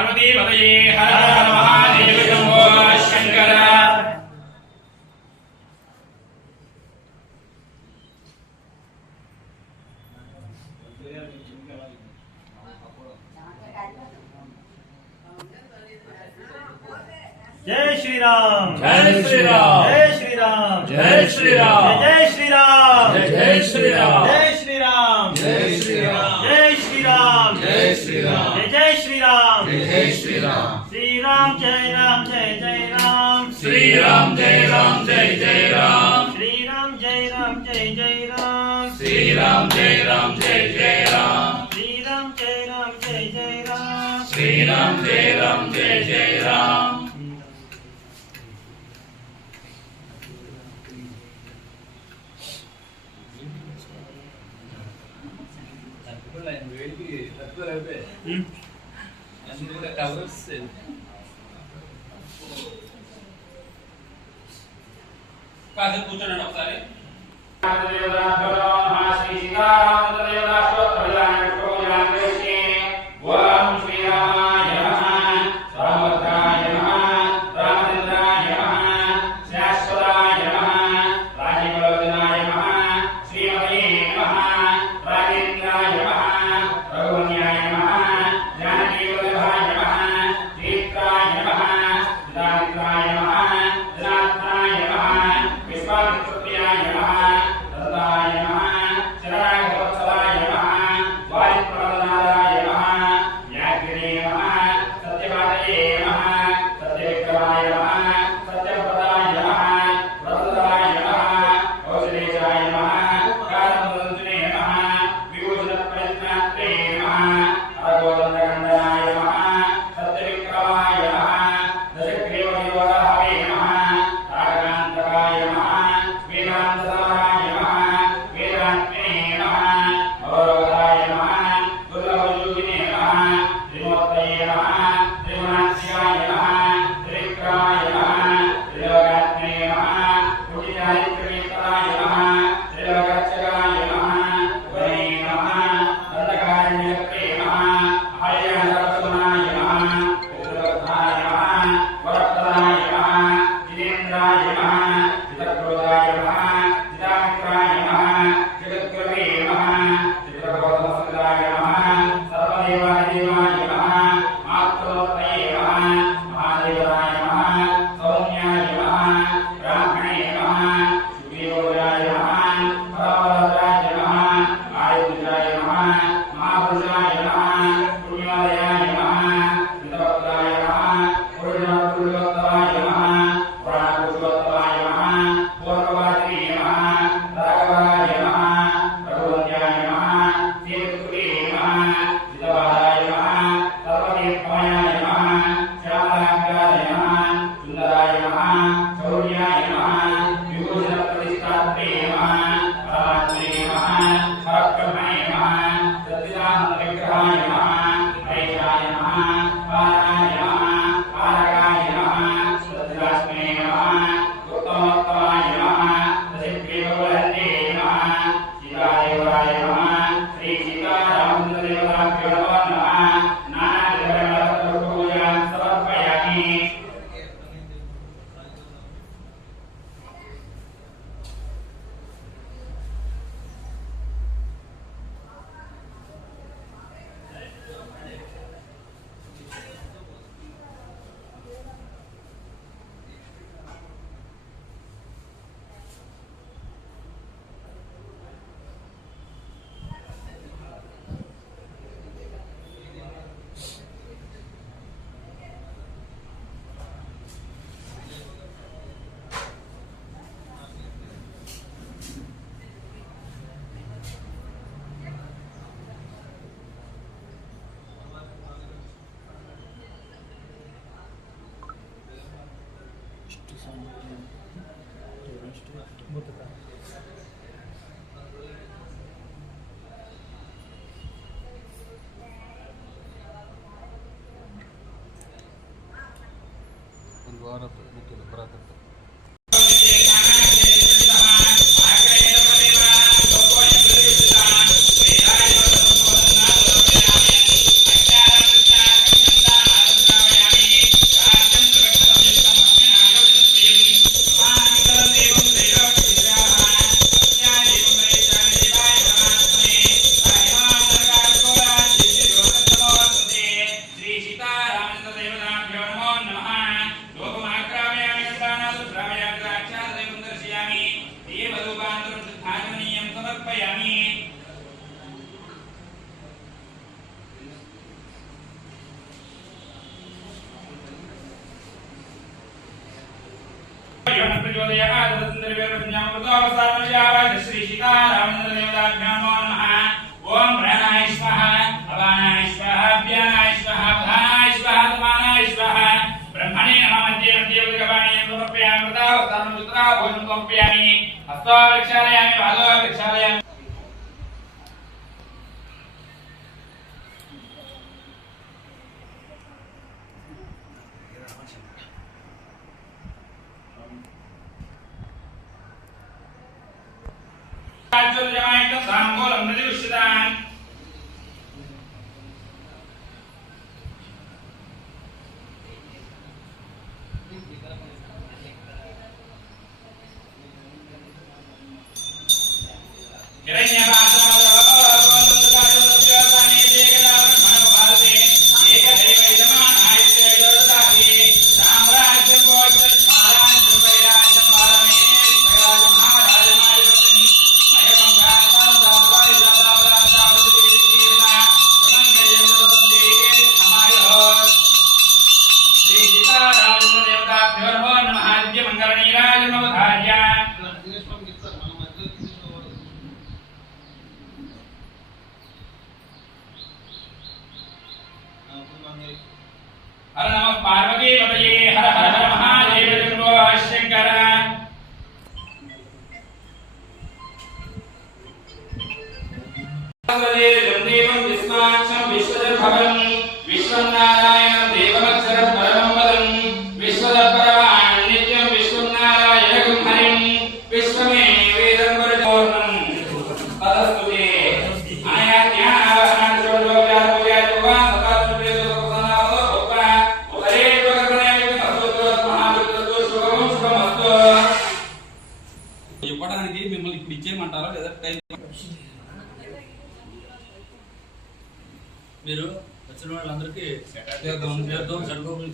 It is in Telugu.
पार्वती पतये हर हर महादेव शंभो शंकर। जय श्री राम जय श्री राम जय श्री राम जय श्री राम जय श्री राम जय श्री राम जय श्री राम जय श्री राम जय श्री राम जय श्री राम जय श्री राम जय श्री राम श्री राम जय राम जय जय राम श्री राम जय राम जय जय राम श्री राम जय राम जय जय राम श्री राम जय राम जय जय राम श्री राम जय राम जय जय राम श्री राम जय राम जय जय राम। కాదు కూర్చోండి ఒకసారి. हस्तो प्रक्षालयामि पादो प्रक्षालयामि राज्योजमायितं ताम्बूलं प्रतिष्ठितान् हर नमः पार्वती पतये हर हर हर महादेव शंभो शंकर देवं विश्वाक्षं विश्वजभवं विश्वनारायणं देवमक्षरं परमं पदं विश्वदपरमान् नित्यं विश्वनारायणं हरिं विश्वमेवेदं परिपूर्णं तदस्तुते ఇవ్వడానికి మిమ్మల్ని ఇప్పుడు ఇచ్చేయమంటారా లేదా టైం మీరు వచ్చిన వాళ్ళందరికీ చేద్దాం సరిపోయి